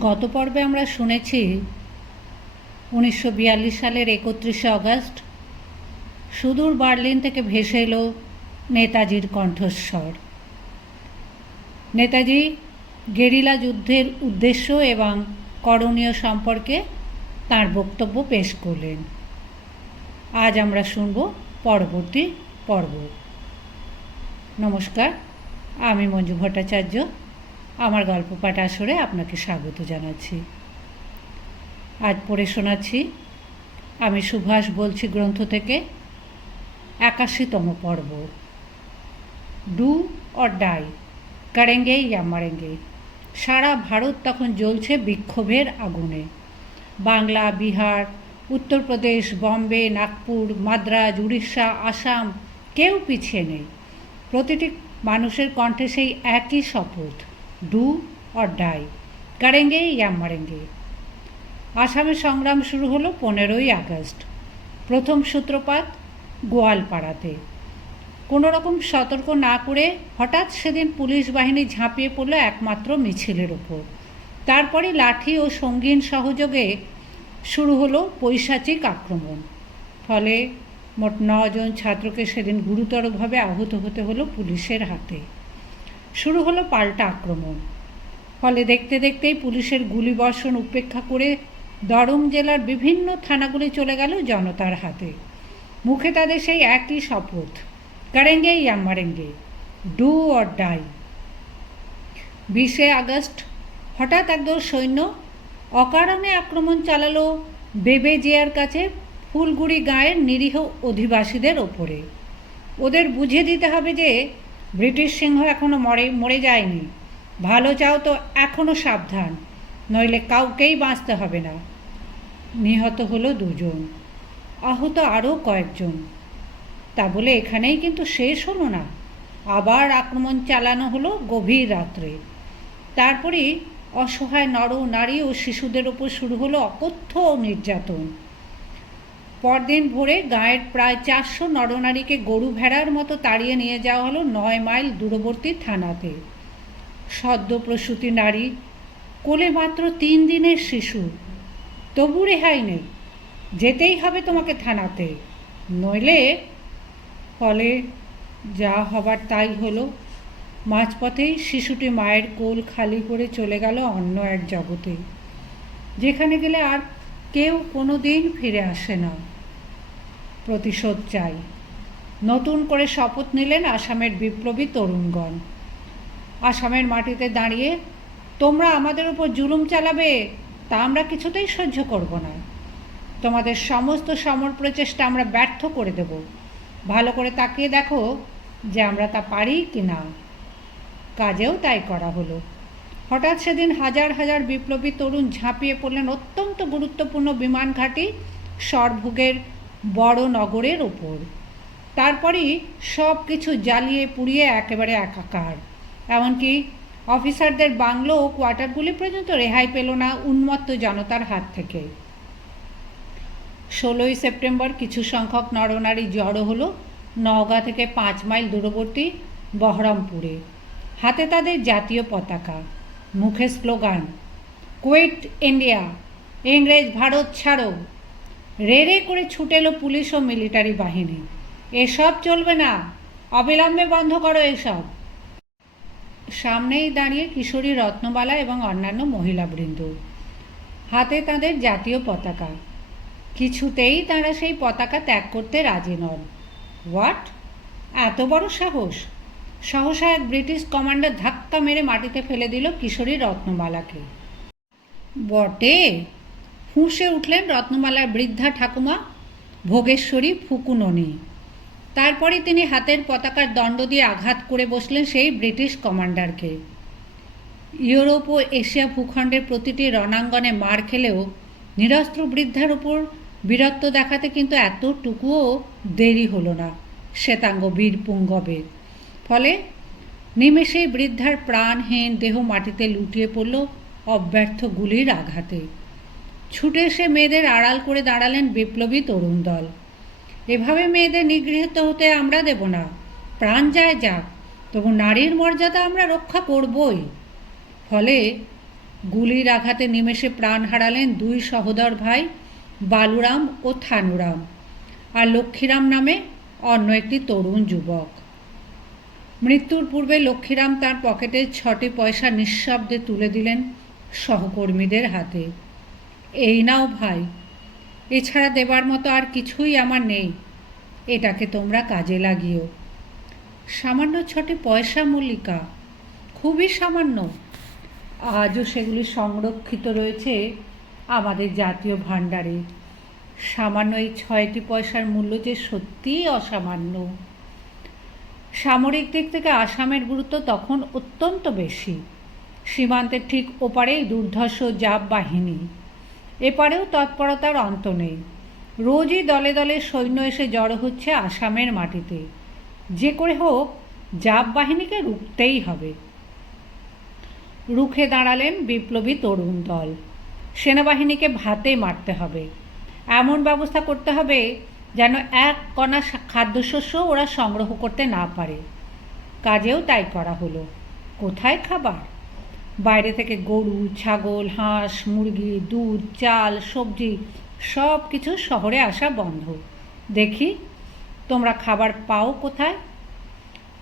গত পর্বে আমরা শুনেছি উনিশশো বিয়াল্লিশ সালের একত্রিশে আগস্ট সুদূর বার্লিন থেকে ভেসে এলো নেতাজির কণ্ঠস্বর। নেতাজি গেরিলা যুদ্ধের উদ্দেশ্য এবং করণীয় সম্পর্কে তার বক্তব্য পেশ করলেন। আজ আমরা শুনব পরবর্তী পর্ব। নমস্কার, আমি মঞ্জু ভট্টাচার্য। আমার গল্প পাঠ আসরে আপনাকে স্বাগত জানাচ্ছি। আজ পড়ে শোনাচ্ছি, আমি সুভাষ বলছি গ্রন্থ থেকে, একাশিতম পর্ব। ডু অর ডাই কারেঙ্গে ইয়া মারেঙ্গে। সারা ভারত তখন জ্বলছে বিক্ষোভের আগুনে। বাংলা, বিহার, উত্তরপ্রদেশ, বম্বে, নাগপুর, মাদ্রাজ, উড়িষ্যা, আসাম, কেউ পিছিয়ে নেই। প্রতিটি মানুষের কণ্ঠে সেই একই শপথ। ডু অর ডাই কারেঙ্গে ইয়া মারেঙ্গে। আসামে সংগ্রাম শুরু হলো পনেরোই আগস্ট। প্রথম সূত্রপাত গোয়ালপাড়াতে। কোনো রকম সতর্ক না করে হঠাৎ সেদিন পুলিশ বাহিনী ঝাঁপিয়ে পড়ল একমাত্র মিছিলের ওপর। তারপরে লাঠি ও সঙ্গীন সহযোগে শুরু হলো পৈশাচিক আক্রমণ। ফলে মোট নজন ছাত্রকে সেদিন গুরুতরভাবে আহত হতে হলো পুলিশের হাতে। শুরু হলো পাল্টা আক্রমণ। ফলে দেখতে দেখতেই পুলিশের গুলিবর্ষণ উপেক্ষা করে দরং জেলার বিভিন্ন থানাগুলি চলে গেল জনতার হাতে। মুখে তাদের সেই একই শপথ করেঙ্গে ইয়া মারেঙ্গে ডু অর ডাই। বিশে আগস্ট হঠাৎ একদল সৈন্য অকারণে আক্রমণ চালালো বেবেজিয়ার কাছে ফুলগুড়ি গাঁয়ের নিরীহ অধিবাসীদের ওপরে। ওদের বুঝিয়ে দিতে হবে যে ব্রিটিশ সিংহ এখনও মরে মরে যায়নি। ভালো চাও তো এখনও সাবধান, নইলে কাউকেই বাঁচতে হবে না। নিহত হলো দুজন, আহত আরও কয়েকজন। তা বলে এখানেই কিন্তু শেষ হলো না। আবার আক্রমণ চালানো হলো গভীর রাত্রে। তারপরে অসহায় নর, নারী ও শিশুদের ওপর শুরু হলো অকথ্য নির্যাতন। পরদিন ভোরে গাঁয়ের প্রায় চারশো নরনারীকে গরু ভেড়ার মতো তাড়িয়ে নিয়ে যাওয়া হলো নয় মাইল দূরবর্তী থানাতে। সদ্য প্রসূতি নারী, কোলে মাত্র তিন দিনের শিশু। তবু রেহাই নেই। যেতেই হবে তোমাকে থানাতে। নইলে ফলে যা হবার তাই হলো। মাঝপথেই শিশুটি মায়ের কোল খালি করে চলে গেল অন্য এক জগতে, যেখানে গেলে আর কেউ কোনো দিন ফিরে আসে না। প্রতিশোধ চাই। নতুন করে শপথ নিলেন আসামের বিপ্লবী তরুণগণ। আসামের মাটিতে দাঁড়িয়ে, তোমরা আমাদের উপর জুলুম চালাবে, তা আমরা কিছুতেই সহ্য করব না। তোমাদের সমস্ত সমর প্রচেষ্টা আমরা ব্যর্থ করে দেব। ভালো করে তাকিয়ে দেখো যে আমরা তা পারি কি না। কাজেও তাই করা হলো। হঠাৎ সেদিন হাজার হাজার বিপ্লবী তরুণ ঝাঁপিয়ে পড়লেন অত্যন্ত গুরুত্বপূর্ণ বিমান ঘাঁটি, সরভোগের বড় নগরের ওপর। তারপরই সব কিছু জ্বালিয়ে পুড়িয়ে একেবারে একাকার। এমনকি অফিসারদের বাংলো ও কোয়ার্টারগুলি পর্যন্ত রেহাই পেল না উন্মত্ত জনতার হাত থেকে। ষোলোই সেপ্টেম্বর কিছু সংখ্যক নরনারী জড়ো হলো নওগাঁ থেকে পাঁচ মাইল দূরবর্তী বহরমপুরে। হাতে তাদের জাতীয় পতাকা। মুখে স্লোগান, কুয়েট ইন্ডিয়া, ইংরেজ ভারত ছাড়ো। রে রে করে ছুটে এলো পুলিশ ও মিলিটারি বাহিনী। এসব চলবে না। অবিলম্বে বন্ধ করো এসব। সামনেই দাঁড়িয়ে কিশোরী রত্নবালা এবং অন্যান্য মহিলাবৃন্দ। হাতে তাদের জাতীয় পতাকা। কিছুতেই তারা সেই পতাকা ত্যাগ করতে রাজি নন। হোয়াট? এত বড় সাহস! সহসা এক ব্রিটিশ কমান্ডার ধাক্কা মেরে মাটিতে ফেলে দিল কিশোরী রত্নমালাকে বটে! ফুঁসে উঠলেন রত্নমালার বৃদ্ধা ঠাকুমা ভোগেশ্বরী ফুকুননি। তারপরে তিনি হাতের পতাকার দণ্ড দিয়ে আঘাত করে বসলেন সেই ব্রিটিশ কমান্ডারকে। ইউরোপ ও এশিয়া ভূখণ্ডের প্রতিটি রণাঙ্গনে মার খেলেও নিরস্ত্র বৃদ্ধার উপর বীরত্ব দেখাতে কিন্তু এতটুকুও দেরি হলো না, শ্বেতাঙ্গ বীর পুঙ্গবের ফলে নিমেষেই বৃদ্ধার প্রাণহীন দেহ মাটিতে লুটিয়ে পড়ল অব্যর্থ গুলির আঘাতে। ছুটে এসে মেয়েদের আড়াল করে দাঁড়ালেন বিপ্লবী তরুণ দল। এভাবে মেয়েদের নিগৃহীত হতে আমরা দেব না। প্রাণ যায় যাক, তবু নারীর মর্যাদা আমরা রক্ষা করবই। ফলে গুলির আঘাতে নিমেষে প্রাণ হারালেন দুই সহোদর ভাই, বালুরাম ও থানুরাম আর লক্ষ্মীরাম নামে অন্য একটি তরুণ যুবক। মৃত্যুর পূর্বে লক্ষ্মীরাম তার পকেটের ছটি পয়সা নিঃশব্দে তুলে দিলেন সহকর্মীদের হাতে। এই নাও ভাই। এছাড়া দেবার মতো আর কিছুই আমার নেই। এটাকে তোমরা কাজে লাগিও। সামান্য ছটি পয়সা মল্লিকা, খুবই সামান্য। আজও সেগুলি সংরক্ষিত রয়েছে আমাদের জাতীয় ভাণ্ডারে। সামান্য এই ছয়টি পয়সার মূল্য যে সত্যিই অসামান্য। সামরিক দিক থেকে আসামের গুরুত্ব তখন অত্যন্ত বেশি। সীমান্তের ঠিক ওপারেই দুর্ধর্ষ জাপ বাহিনী। এপারেও তৎপরতার অন্ত নেই। রোজই দলে দলে সৈন্য এসে জড়ো হচ্ছে আসামের মাটিতে। যে করে হোক, জাপ বাহিনীকে রুখতেই হবে। রুখে দাঁড়ালেন বিপ্লবী তরুণ দল। সেনাবাহিনীকে ভাতে মারতে হবে। এমন ব্যবস্থা করতে হবে যেন এক কণা খাদ্যশস্য ওরা সংগ্রহ করতে না পারে। কাজেও তাই করা হলো। কোথায় খাবার? বাইরে থেকে গরু, ছাগল, হাঁস, মুরগি, দুধ, চাল, সবজি সব কিছু শহরে আসা বন্ধ। দেখি, তোমরা খাবার পাও কোথায়?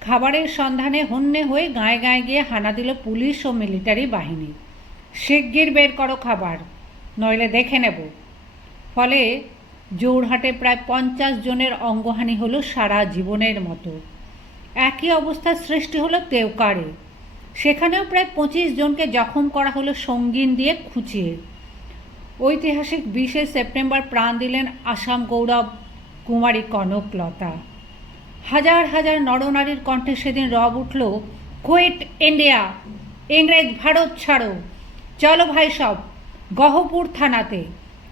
খাবারের সন্ধানে হন্যে হয়ে গায়ে গায়ে গিয়ে হানা দিল পুলিশ ও মিলিটারি বাহিনী। শিগগির বের করো খাবার, নইলে দেখে নেব। ফলে জোরহাটে প্রায় পঞ্চাশ জনের অঙ্গহানি হলো সারা জীবনের মতো। একই অবস্থার সৃষ্টি হলো তেওকারে সেখানেও প্রায় পঁচিশ জনকে জখম করা হলো সঙ্গীন দিয়ে খুঁচিয়ে। ঐতিহাসিক বিশে সেপ্টেম্বর প্রাণ দিলেন আসাম গৌরব কুমারী কনকলতা। হাজার হাজার নরনারীর কণ্ঠে সেদিন রব উঠল কুয়েট ইন্ডিয়া ইংরেজ ভারত ছাড়ো। চলো ভাই সব, গহপুর থানাতে,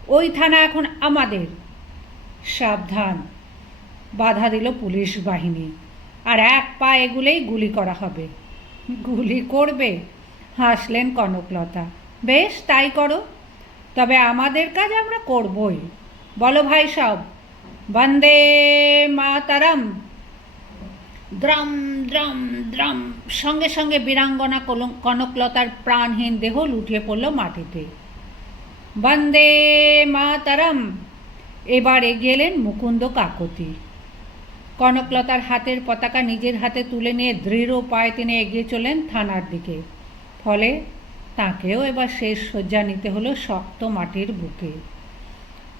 ওই থানা এখন আমাদের। সাবধান, বাধা দিল পুলিশ বাহিনী। আর এক পা এগুলেই গুলি করা হবে। গুলি করবে। হাসলেন কনকলতা। বেশ, তাই করো। তবে আমাদের কাজ আমরা করবই। বলো ভাই সব। বন্দে মাতারাম। দ্রাম দ্রাম দ্রাম। সঙ্গে সঙ্গে বীরাঙ্গনা কনকলতার প্রাণহীন দেহ লুটিয়ে পড়ল মাটিতে। বন্দে মাতারাম। এবার এগিয়ে মুকুন্দ কাকতি। কনকলতার হাতের পতাকা নিজের হাতে তুলে নিয়ে দৃঢ় পায়ে তিনি এগিয়ে চলেন থানার দিকে। ফলে তাকেও এবার শেষ শয্যা নিতে হলো শক্ত মাটির বুকে।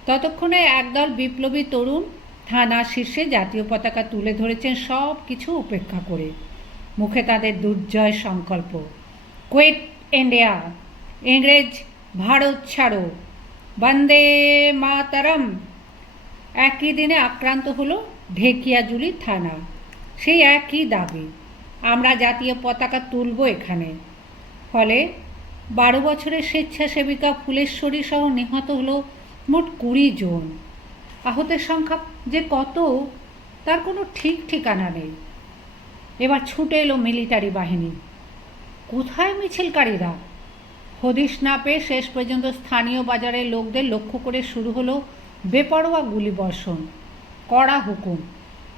ততক্ষণে একদল বিপ্লবী তরুণ থানা শীর্ষে জাতীয় পতাকা তুলে ধরেছেন সব কিছু উপেক্ষা করে। মুখে তাদের দুর্জয় সংকল্প কুয়েট ইন্ডিয়া ইংরেজ ভারত ছাড়ো বন্দে মাতারম একই দিনে আক্রান্ত হলো ঢেকিয়াজুলি থানা। সেই একই দাবি। আমরা জাতীয় পতাকা তুলব এখানে। ফলে বারো বছরের স্বেচ্ছাসেবিকা ফুলেশ্বরী সহ নিহত হলো মোট কুড়ি জন। আহতের সংখ্যা যে কত, তার কোনো ঠিক ঠিকানা নেই। এবার ছুটে এলো মিলিটারি বাহিনী। কোথায় মিছিলকারীরা? হদিশ না পেয়ে শেষ পর্যন্ত স্থানীয় বাজারের লোকদের লক্ষ্য করে শুরু হলো বেপরোয়া গুলিবর্ষণ। কড়া হুকুম।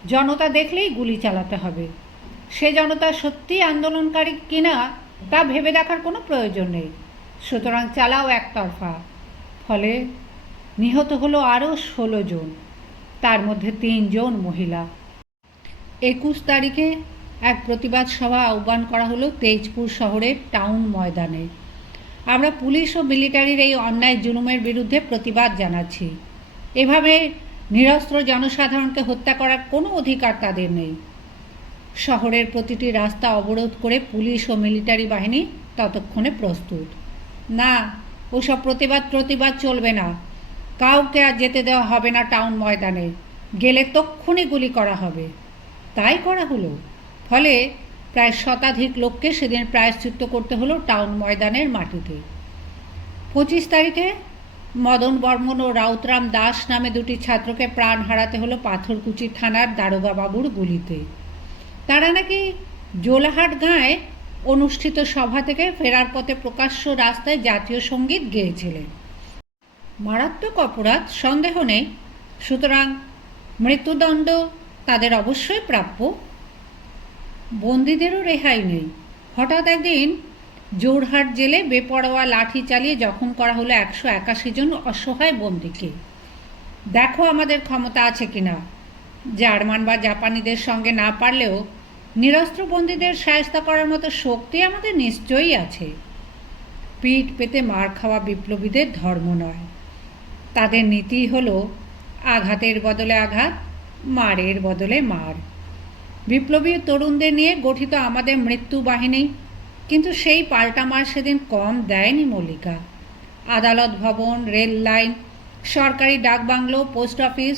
জনতা দেখলেই গুলি চালাতে হবে। সে জনতা সত্যিই আন্দোলনকারী কিনা তা ভেবে দেখার কোনো প্রয়োজন নেই। সুতরাং চালাও একতরফা। ফলে নিহত হলো আরও ষোলো জন, তার মধ্যে তিনজন মহিলা। একুশ তারিখে এক প্রতিবাদ সভা আহ্বান করা হলো তেজপুর শহরের টাউন ময়দানে। আমরা পুলিশ ও মিলিটারির এই অন্যায় জুলুমের বিরুদ্ধে প্রতিবাদ জানাচ্ছি। এভাবে নিরস্ত্র জনসাধারণকে হত্যা করার কোনো অধিকার তাদের নেই। শহরের প্রতিটি রাস্তা অবরোধ করে পুলিশ ও মিলিটারি বাহিনী ততক্ষণে প্রস্তুত। না, ওসব প্রতিবাদ প্রতিবাদ চলবে না। কাউকে আর যেতে দেওয়া হবে না টাউন ময়দানে। গেলে তক্ষুনি গুলি করা হবে। তাই করা হলো। ফলে প্রায় শতাধিক লোককে সেদিন প্রায়শ্চিত্ত করতে হলো টাউন ময়দানের মাটিতে। পঁচিশ তারিখে মদন বর্মন ও রাউতরাম দাস নামে দুটি ছাত্রকে প্রাণ হারাতে হলো পাথরকুচি থানার দারোগা বাবুর গুলিতে। তারা নাকি জোলাহাট গাঁয়ে অনুষ্ঠিত সভা থেকে ফেরার পথে প্রকাশ্য রাস্তায় জাতীয় সংগীত গেয়েছিলেন। মারাত্মক অপরাধ, সন্দেহ নেই। সুতরাং মৃত্যুদণ্ড তাদের অবশ্যই প্রাপ্য। বন্দীদেরও রেহাই নেই। হঠাৎ একদিন জোরহাট জেলে বেপরোয়া লাঠি চালিয়ে জখম করা হলো একশো একাশি জন অসহায় বন্দিকে। দেখো আমাদের ক্ষমতা আছে কিনা। জার্মান বা জাপানিদের সঙ্গে না পারলেও নিরস্ত্র বন্দীদের সায়স্তা করার মতো শক্তি আমাদের নিশ্চয়ই আছে। পিঠ পেতে মার খাওয়া বিপ্লবীদের ধর্ম নয়। তাদের নীতি হলো আঘাতের বদলে আঘাত, মারের বদলে মার। বিপ্লবী তরুণদের নিয়ে গঠিত আমাদের মৃত্যু বাহিনী কিন্তু সেই পাল্টা মার সেদিন কম দেয়নি মল্লিকা। আদালত ভবন, রেল লাইন, সরকারি ডাকবাংলো পোস্ট অফিস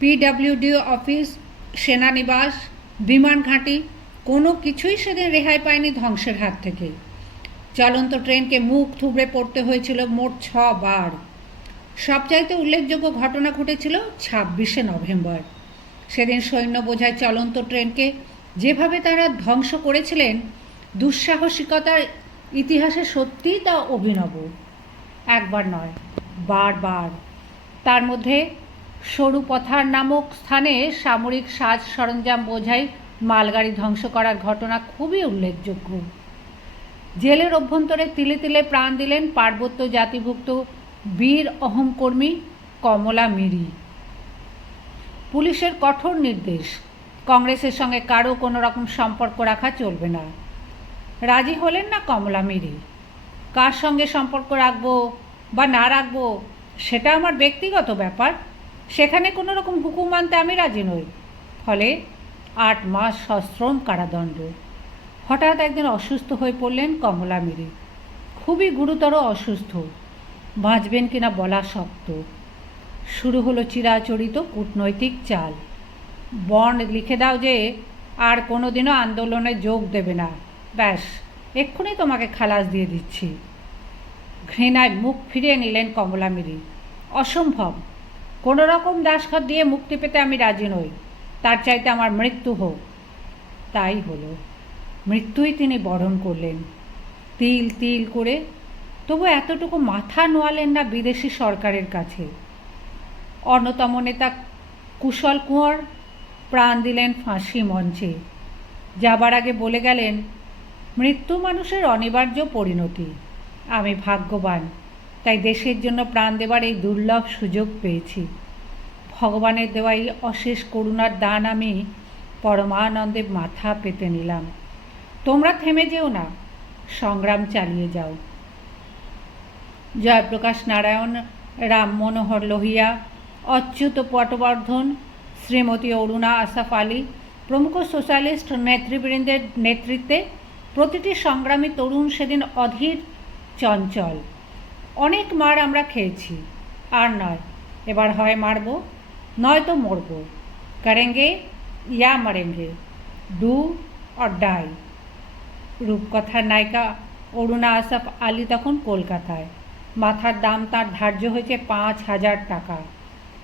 পিডাব্লিউডি অফিস, সেনানিবাস, বিমান ঘাঁটি, কোনো কিছুই সেদিন রেহাই পায়নি ধ্বংসের হাত থেকে। চলন্ত ট্রেনকে মুখ থুবড়ে পড়তে হয়েছিল মোট ছ বার সবচাইতে উল্লেখযোগ্য ঘটনা ঘটেছিল ছাব্বিশে নভেম্বর। সেদিন সৈন্য বোঝায় চলন্ত ট্রেনকে যেভাবে তারা ধ্বংস করেছিলেন দুঃসাহসিকতার ইতিহাসে সত্যিই তা অভিনব। একবার নয়, বারবার। তার মধ্যে সরু পথার নামক স্থানে সামরিক সাজ সরঞ্জাম বোঝাই মালগাড়ি ধ্বংস করার ঘটনা খুবই উল্লেখযোগ্য। জেলের অভ্যন্তরে তিলে তিলে প্রাণ দিলেন পার্বত্য জাতিভুক্ত বীর অহংকর্মী কমলা মিরি। পুলিশের কঠোর নির্দেশ, কংগ্রেসের সঙ্গে কারও কোনো রকম সম্পর্ক রাখা চলবে না। রাজি হলেন না কমলা মিরি? কার সঙ্গে সম্পর্ক রাখব বা না রাখব, সেটা আমার ব্যক্তিগত ব্যাপার। সেখানে কোনো রকম হুকুম মানতে আমি রাজি নই। ফলে আট মাস সশ্রম কারাদণ্ড। হঠাৎ একদিন অসুস্থ হয়ে পড়লেন কমলা মিরি। খুবই গুরুতর অসুস্থ। বাঁচবেন কিনা বলা শক্ত। শুরু হলো চিরাচরিত কূটনৈতিক চাল। বন্ড লিখে দাও যে আর কোনো দিনও আন্দোলনে যোগ দেবে না। ব্যাস, এক্ষুনি তোমাকে খালাস দিয়ে দিচ্ছি। ঘৃণায় মুখ ফিরিয়ে নিলেন কমলা মিরি। অসম্ভব। কোনো রকম দাসখত দিয়ে মুক্তি পেতে আমি রাজি নই। তার চাইতে আমার মৃত্যু হোক। তাই হলো। মৃত্যুই তিনি বরণ করলেন। তিল তিল করে তবু এতটুকু মাথা নোয়ালেন না বিদেশি সরকারের কাছে। অন্যতম নেতা কুশল কুঁয়র প্রাণ দিলেন ফাঁসি মঞ্চে। যাবার আগে বলে গেলেন মৃত্যু মানুষের অনিবার্য পরিণতি। আমি ভাগ্যবান, তাই দেশের জন্য প্রাণ দেবার এই দুর্লভ সুযোগ পেয়েছি। ভগবানের দেওয়া এই অশেষ করুণার দান আমি পরমানন্দে মাথা পেতে নিলাম। তোমরা থেমে যেও না, সংগ্রাম চালিয়ে যাও। জয়প্রকাশ নারায়ণ, রাম মনোহর লোহিয়া, অচ্যুত পটবর্ধন, শ্রীমতী অরুণা আসাফ আলী, প্রমুখ সোশ্যালিস্ট নেতৃবৃন্দের নেতৃত্বে প্রতিটি সংগ্রামী তরুণ সেদিন অধীর চঞ্চল। অনেক মার আমরা খেয়েছি, আর নয়, এবার হয় মারব, নয়তো মরব। করেঙ্গে, ইয়া মারেঙ্গে, ডু অর ডাই। রূপকথার নায়িকা অরুণা আসাফ আলী তখন কলকাতায়। মাথার দাম তার ধার্য হয়েছে পাঁচ হাজার টাকা।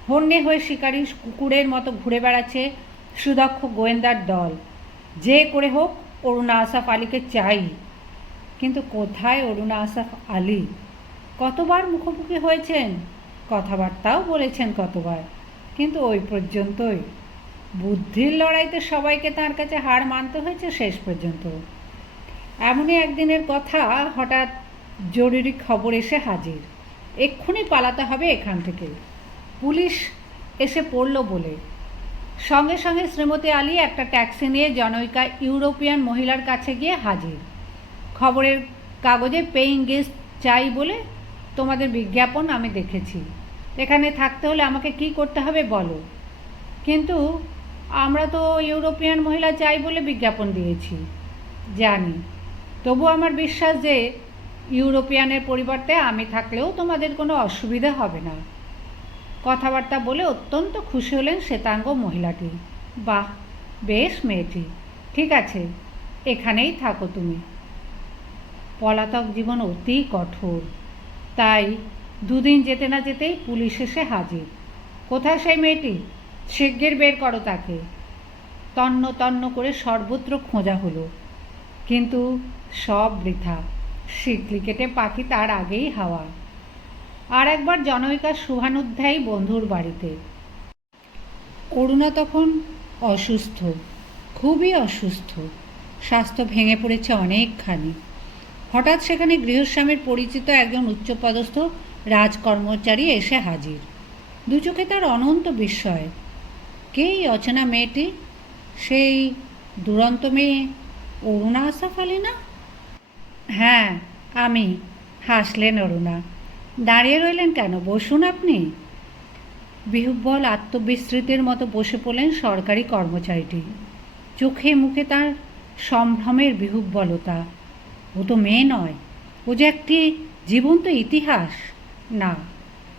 হন্যে হয়ে শিকারি কুকুরের মতো ঘুরে বেড়াচ্ছে সুদক্ষ গোয়েন্দার দল। যে করে হোক অরুণা আসাফ আলীকে চাই। কিন্তু কোথায় অরুণা আসাফ আলী? কতবার মুখোমুখি হয়েছেন? কথাবার্তাও বলেছেন কতবার। কিন্তু ওই পর্যন্তই। বুদ্ধির লড়াইতে সবাইকে তার কাছে হার মানতে হয়েছে শেষ পর্যন্ত। এমনই একদিনের কথা, হঠাৎ জরুরি খবর এসে হাজির। এক্ষুনি পালাতে হবে এখান থেকে। পুলিশ এসে পড়ল বলে। সঙ্গে সঙ্গে শ্রীমতী আলী একটা ট্যাক্সি নিয়ে জনৈকা ইউরোপিয়ান মহিলার কাছে গিয়ে হাজির। খবরের কাগজে পেইং গেস্ট চাই বলে তোমাদের বিজ্ঞাপন আমি দেখেছি। এখানে থাকতে হলে আমাকে কি করতে হবে বলো। কিন্তু আমরা তো ইউরোপিয়ান মহিলা চাই বলে বিজ্ঞাপন দিয়েছি। জানি। তবু আমার বিশ্বাস যে ইউরোপিয়ানের পরিবর্তে আমি থাকলেও তোমাদের কোনো অসুবিধা হবে না। কথাবার্তা বলে অত্যন্ত খুশি হলেন শ্বেতাঙ্গ মহিলাটি। বাহ, বেশ মেয়েটি। ঠিক আছে, এখানেই থাকো তুমি। পলাতক জীবন অতি কঠোর। তাই দুদিন যেতে না যেতেই পুলিশ এসে হাজির। কোথায় সেই মেয়েটি? শিগগির বের করো তাকে। তন্ন তন্ন করে সর্বত্র খোঁজা হলো। কিন্তু সব বৃথা। শিকলি কেটে পাখি তার আগেই হাওয়া। আর একবার জনৈকা শুভানুধ্যায়ী বন্ধুর বাড়িতে। অরুণা তখন অসুস্থ, খুবই অসুস্থ। স্বাস্থ্য ভেঙে পড়েছে অনেকখানি। হঠাৎ সেখানে গৃহস্বামীর পরিচিত একজন উচ্চপদস্থ রাজকর্মচারী এসে হাজির। দু চোখে তার অনন্ত বিস্ময়। কেই অচেনা মেয়েটি? সেই দুরন্ত মেয়ে অরুণা আসাফ আলী না? হ্যাঁ আমি, হাসলেন অরুণা। দাঁড়িয়ে রইলেন কেন? বসুন আপনি। বিহুব্বল আত্মবিস্মৃতির মতো বসে পড়লেন সরকারি কর্মচারীটি। চোখে মুখে তার সম্ভ্রমের বিহুব্বলতা ও তো মেয়ে নয়, ও যে একটি জীবন্ত ইতিহাস। না,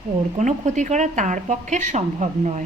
ওর কোনো ক্ষতি করা তার পক্ষে সম্ভব নয়।